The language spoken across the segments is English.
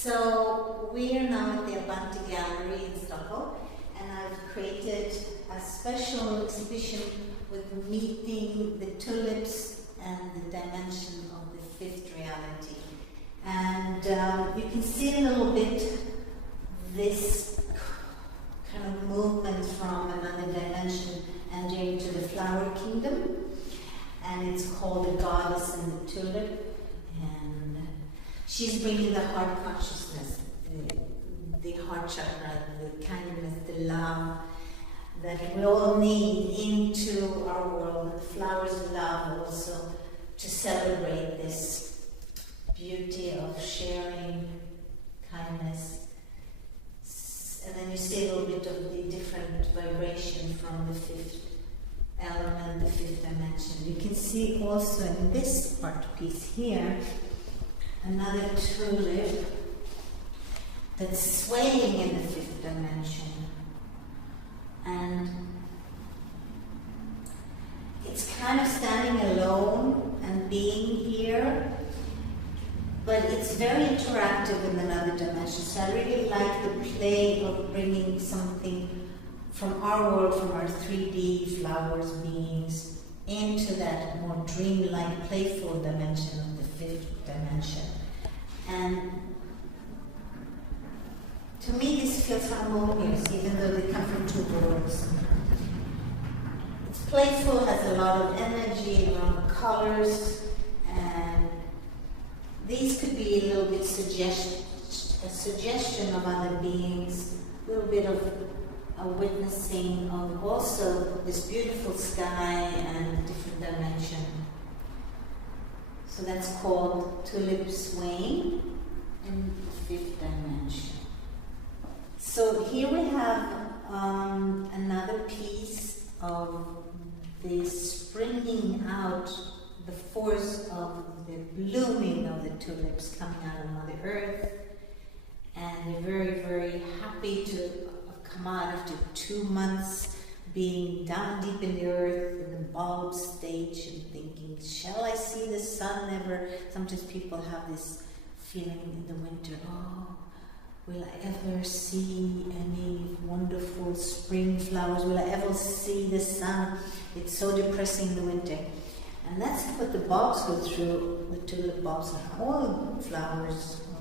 So we are now at the Abante Gallery in Stockholm, and I've created a special exhibition with meeting the tulips and the dimension of the fifth reality. And you can see a little bit this kind of movement from another dimension entering to the flower kingdom, and it's called the goddess and the tulip, and she's bringing the heart consciousness, the heart chakra, the kindness, the love that we all need into our world. The flowers of love also to celebrate this beauty of sharing, kindness. And then you see a little bit of the different vibration from the fifth element, the fifth dimension. You can see also in this part piece here, another tulip that's swaying in the fifth dimension. And it's kind of standing alone and being here, but it's very interactive in another dimension. So I really like the play of bringing something from our world, from our 3D flowers, beings, into that more dreamlike, playful dimension of the fifth dimension. And to me, this feels harmonious, even though they come from two worlds. It's playful, has a lot of energy, a lot of colors, and these could be a little bit a suggestion of other beings, a little bit of a witnessing of also this beautiful sky and different dimension. So that's called Tulip Swaying in the fifth dimension. So here we have another piece of the springing out, the force of the blooming of the tulips coming out of Mother Earth. And they're very, very happy to have come out after 2 months being down deep in the earth in the bulb stage and thinking, shall I see the sun ever? Sometimes people have this feeling in the winter, oh, will I ever see any wonderful spring flowers? Will I ever see the sun? It's so depressing in the winter. And that's what the bulbs go through. The tulip bulbs are all flowers of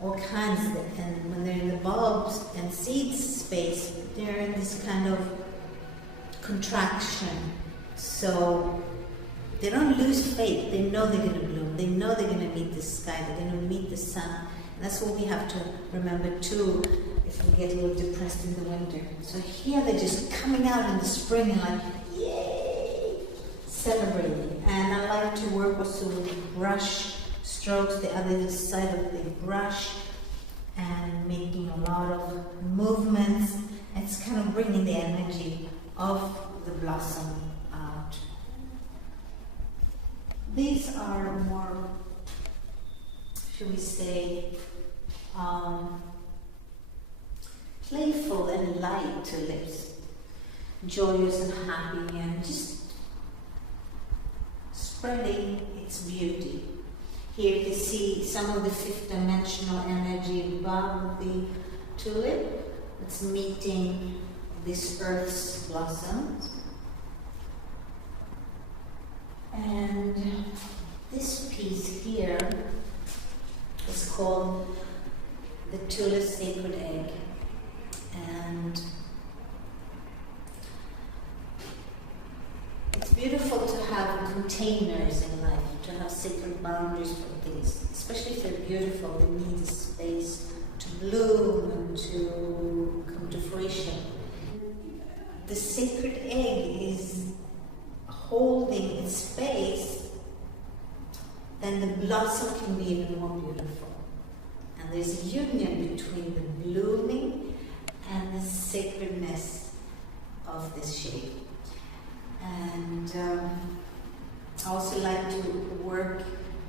all kinds. And when they're in the bulbs and seeds space, they're in this kind of contraction. So they don't lose faith. They know they're going to bloom. They know they're going to meet the sky. They're going to meet the sun. And that's what we have to remember too, if we get a little depressed in the winter. So here they're just coming out in the spring and like, yay, celebrating. And I like to work also with brush strokes, the other side of the brush, and making a lot of movements. It's kind of bringing the energy of the blossom out. These are more, should we say, playful and light tulips, joyous and happy, and just spreading its beauty. Here you can see some of the fifth dimensional energy above the tulip. It's meeting this earth's blossoms. And this piece here is called the Tulip Sacred Egg. And it's beautiful to have containers in life, to have sacred boundaries for things, especially if they're beautiful. They need a space to bloom and to come to fruition. The sacred egg is holding its space, then the blossom can be even more beautiful. And there's a union between the blooming and the sacredness of this shape. And I also like to work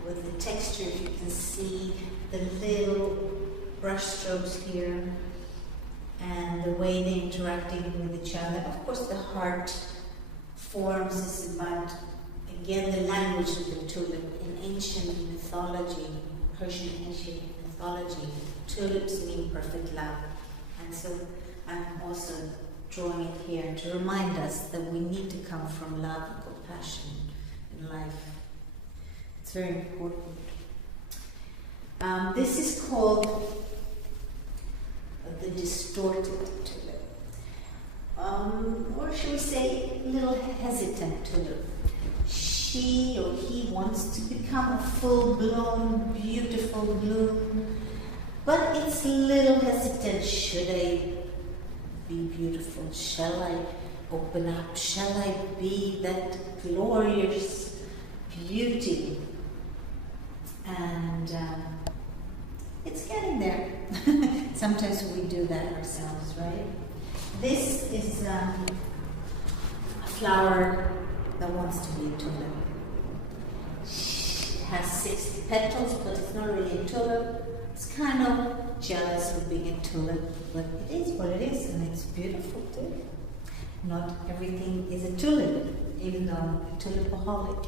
with the texture. If you can see the little brush strokes here and the way they're interacting with each other. Of course, the heart forms is about, again, the language of the tulip. In ancient mythology, Persian Asiatic mythology, tulips mean perfect love. And so I'm also drawing it here to remind us that we need to come from love and compassion in life. It's very important. This is called the distorted tulip. Or should we say, a little hesitant tulip. She or he wants to become a full-blown, beautiful bloom, but it's a little hesitant. Should I be beautiful? Shall I open up? Shall I be that glorious beauty? And it's getting there. Sometimes we do that ourselves, right? This is a flower that wants to be a tulip. It has 60 petals, but it's not really a tulip. It's kind of jealous of being a tulip, but it is what it is, and it's beautiful too. Not everything is a tulip, even though I'm a tulipaholic,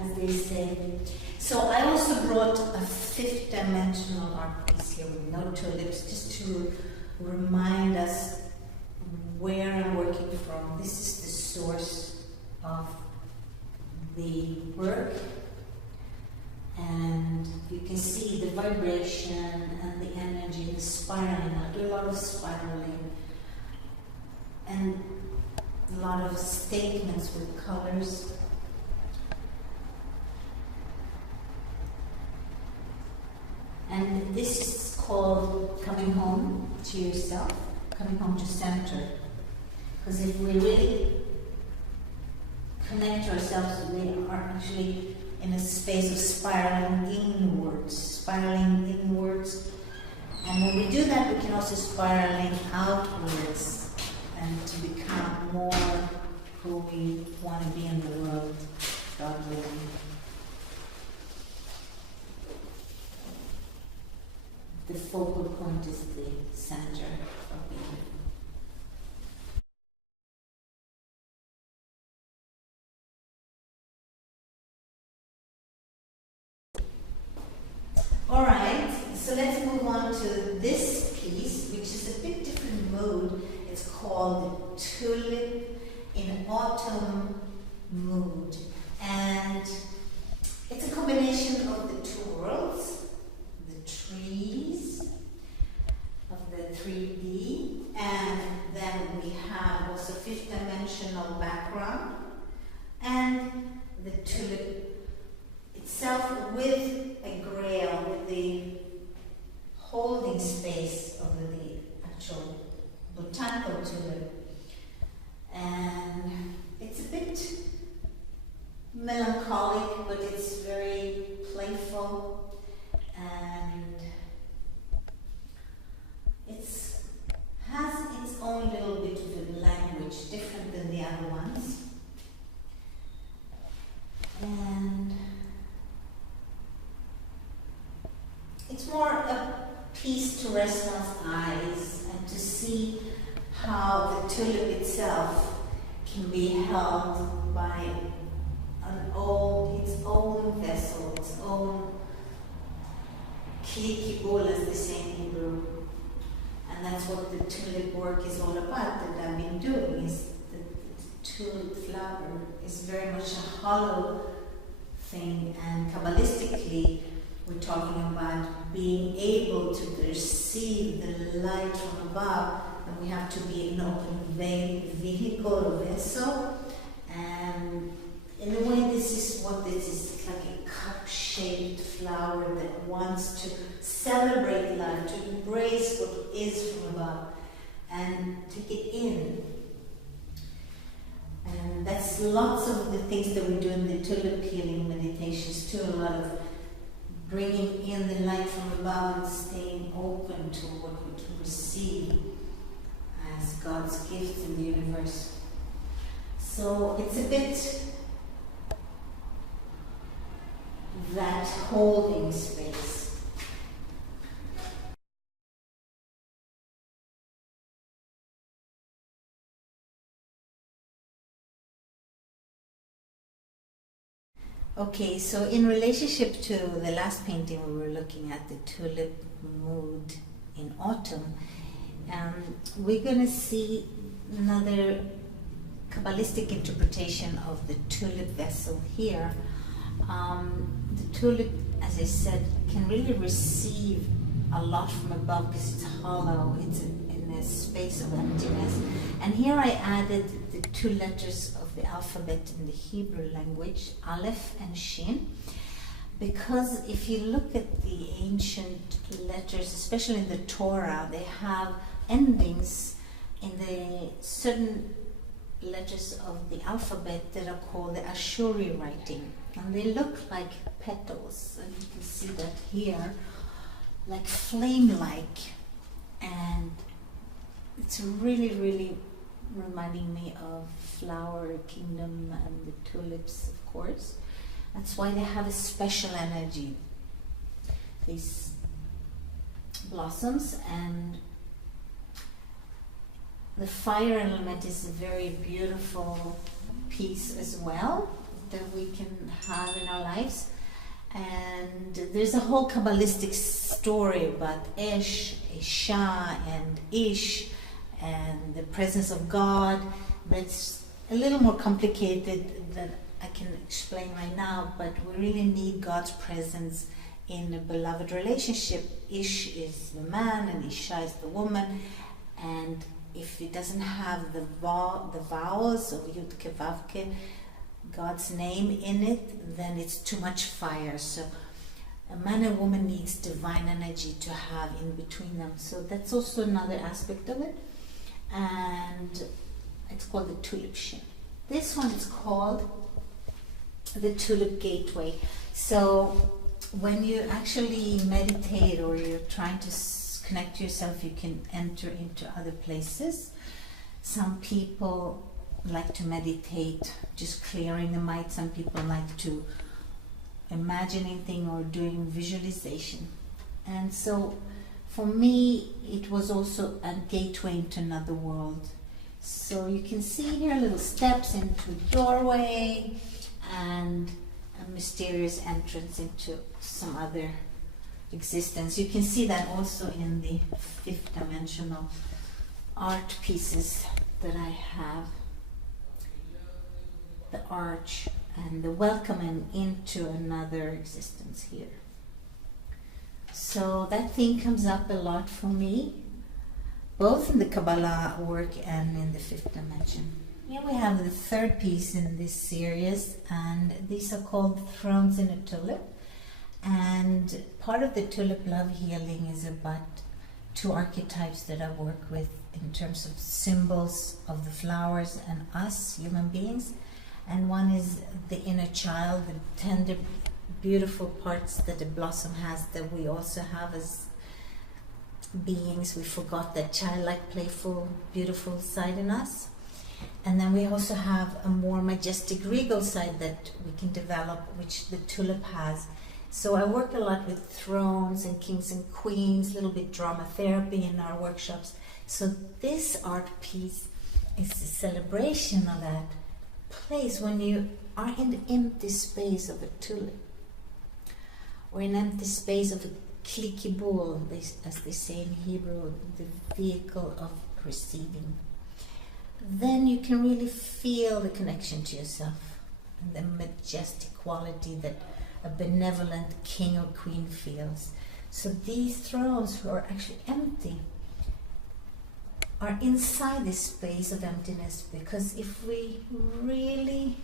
as they say. So I also brought a fifth dimensional art piece here with no tulips, just to remind us where I'm working from. This is the source of the work, and you can see the vibration and the energy, the spiraling. I do a lot of spiraling and a lot of statements with colors. And this is called coming home to yourself, coming home to center. Because if we really connect ourselves, we are actually in a space of spiraling inwards. And when we do that, we can also spiraling outwards and to become more who we want to be in the world, God willing. The focal point is the center of being. All right, so let's move on to this piece, which is a bit different mood. It's called Tulip in Autumn Mood. And it's a combination of the two worlds, the trees of the 3D, and then we have also fifth dimensional background, and the tulip itself with a grail, with the holding space of the actual botanical tulip. And it's a bit melancholic, but it's very playful, and it has its own little bit of a language, different than the other ones. And it's more a piece to rest one's eyes and to see how the tulip itself can be held by its own vessel, its own klikibol, as they say in Hebrew. And that's what the tulip work is all about, that I've been doing, is the tulip flower is very much a hollow thing, and Kabbalistically we're talking about being able to perceive the light from above, and we have to be an open vehicle or vessel. And in a way, this is what this is. It's like a cup-shaped flower that wants to celebrate life, to embrace what is from above and take it in. And that's lots of the things that we do in the tulip healing meditations too, a lot of bringing in the light from above and staying open to what we can receive as God's gift in the universe. So it's a bit that holding space. Okay, so in relationship to the last painting, we were looking at the tulip mood in autumn. We're going to see another Kabbalistic interpretation of the tulip vessel here. The tulip, as I said, can really receive a lot from above because it's hollow, it's in a space of emptiness. And here I added the two letters of the alphabet in the Hebrew language, Aleph and Shin, because if you look at the ancient letters, especially in the Torah, they have endings in the certain letters of the alphabet that are called the Ashuri writing, and they look like petals, and you can see that here, like flame-like, and it's really reminding me of flower kingdom and the tulips, of course. That's why they have a special energy, these blossoms. And the fire element is a very beautiful piece as well that we can have in our lives. And there's a whole Kabbalistic story about Esh, Isha, and Ish, and the presence of God. That's a little more complicated than I can explain right now, but we really need God's presence in a beloved relationship. Ish is the man and Isha is the woman, and if it doesn't have the vowels of Yud Ke Vav Ke, God's name in it, then it's too much fire. So a man and woman needs divine energy to have in between them. So that's also another aspect of it. And it's called the tulip shin. This one is called the tulip gateway. So when you actually meditate or you're trying to connect to yourself, you can enter into other places. Some people like to meditate, just clearing the mind. Some people like to imagining things or doing visualization. And so for me, it was also a gateway into another world. So you can see here little steps into a doorway and a mysterious entrance into some other existence. You can see that also in the fifth dimensional art pieces that I have. The arch and the welcoming into another existence here. So that theme comes up a lot for me, both in the Kabbalah work and in the fifth dimension. Here we have the third piece in this series, and these are called Thrones in a Tulip. And part of the Tulip Love healing is about two archetypes that I work with in terms of symbols of the flowers and us, human beings. And one is the inner child, the tender, beautiful parts that a blossom has that we also have as beings. We forgot that childlike, playful, beautiful side in us. And then we also have a more majestic, regal side that we can develop, which the tulip has. So I work a lot with thrones and kings and queens, a little bit drama therapy in our workshops. So this art piece is a celebration of that place when you are in the empty space of a tulip, or in empty space of a klikibul, as they say in Hebrew, the vehicle of receiving. Then you can really feel the connection to yourself and the majestic quality that a benevolent king or queen feels. So these thrones, who are actually empty, are inside this space of emptiness, because if we really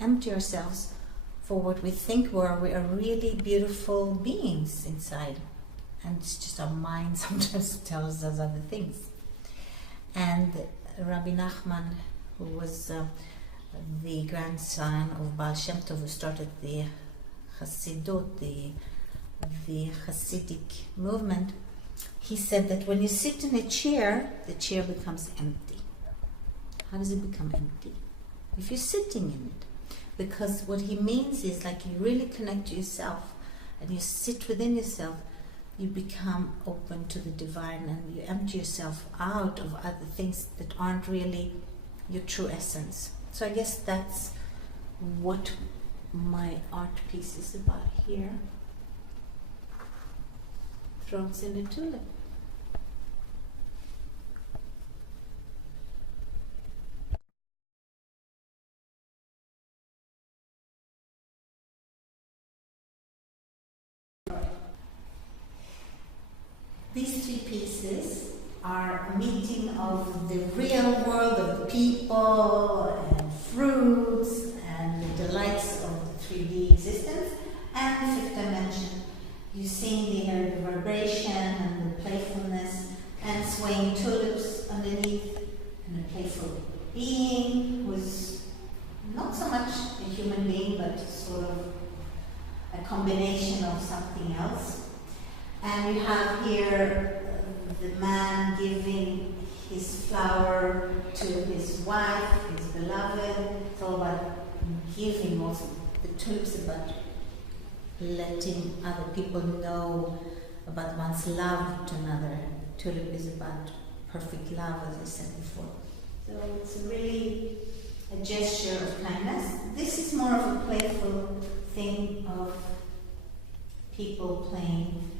empty ourselves for what we think we are really beautiful beings inside, and it's just our mind sometimes tells us other things. And Rabbi Nachman, who was the grandson of Baal Shem Tov, who started the Hasidut, the Hasidic movement, he said that when you sit in a chair, the chair becomes empty. How does it become empty? If you're sitting in it. Because what he means is, like, you really connect to yourself and you sit within yourself, you become open to the divine and you empty yourself out of other things that aren't really your true essence. So I guess that's what my art piece is about here. Thrones in the tulip. These three pieces are a meeting of the real world of people and fruits and the delights of the 3D existence and the fifth dimension. You see there the vibration and the playfulness and swaying tulips underneath and a playful being who's not so much a human being but sort of a combination of something else. And you have here the man giving his flower to his wife, his beloved. It's all about giving also. The tulip's about letting other people know about one's love to another. Tulip is about perfect love, as I said before. So it's really a gesture of kindness. This is more of a playful thing of people playing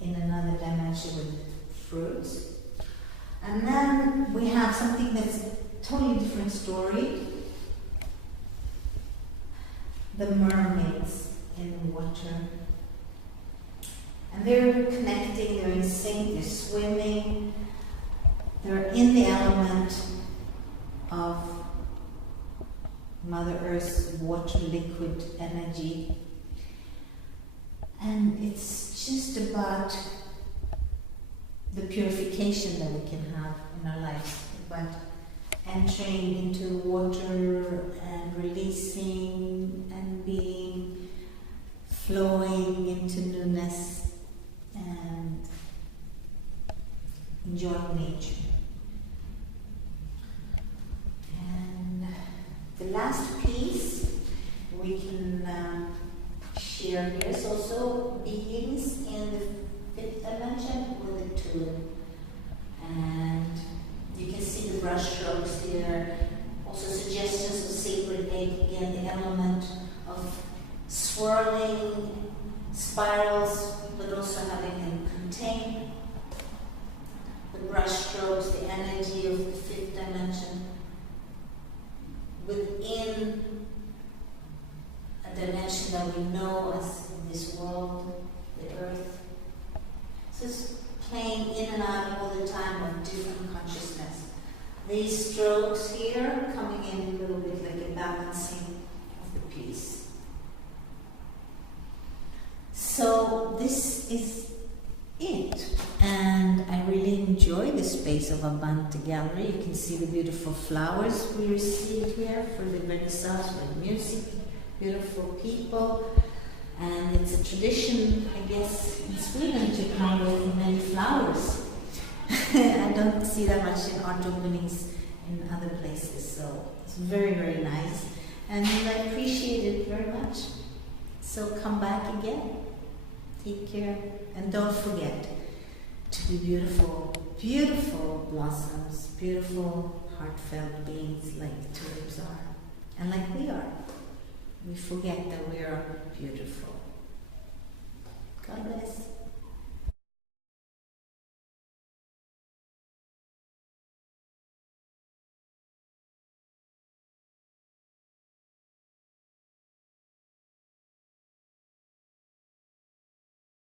in another dimension with fruits. And then we have something that's a totally different story. The mermaids in the water. And they're connecting, they're in sync, they're swimming, they're in the element of Mother Earth's water liquid energy. And it's just about the purification that we can have in our lives, about entering into water and releasing and being, flowing into newness and enjoying nature. And the last piece we can share here is also beings in the fifth dimension with a tulip. And you can see the brush strokes here, also suggestions of sacred egg, again the element of swirling spirals, but also having them contain the brush strokes, the energy of the fifth dimension within a dimension that we know as in this world, the earth. So it's playing in and out all the time of different consciousness. These strokes here coming in a little bit like a balancing of the piece. So this is it. And I really enjoy the space of Abante Gallery. You can see the beautiful flowers we received here for the Vernissage with music, beautiful people. And it's a tradition, I guess, in Sweden to come with many flowers. I don't see that much in art openings in other places, so it's very, very nice. And I appreciate it very much. So come back again. Take care. And don't forget to be beautiful, beautiful blossoms, beautiful, heartfelt beings like tulips are, and like we are. We forget that we are beautiful. God bless.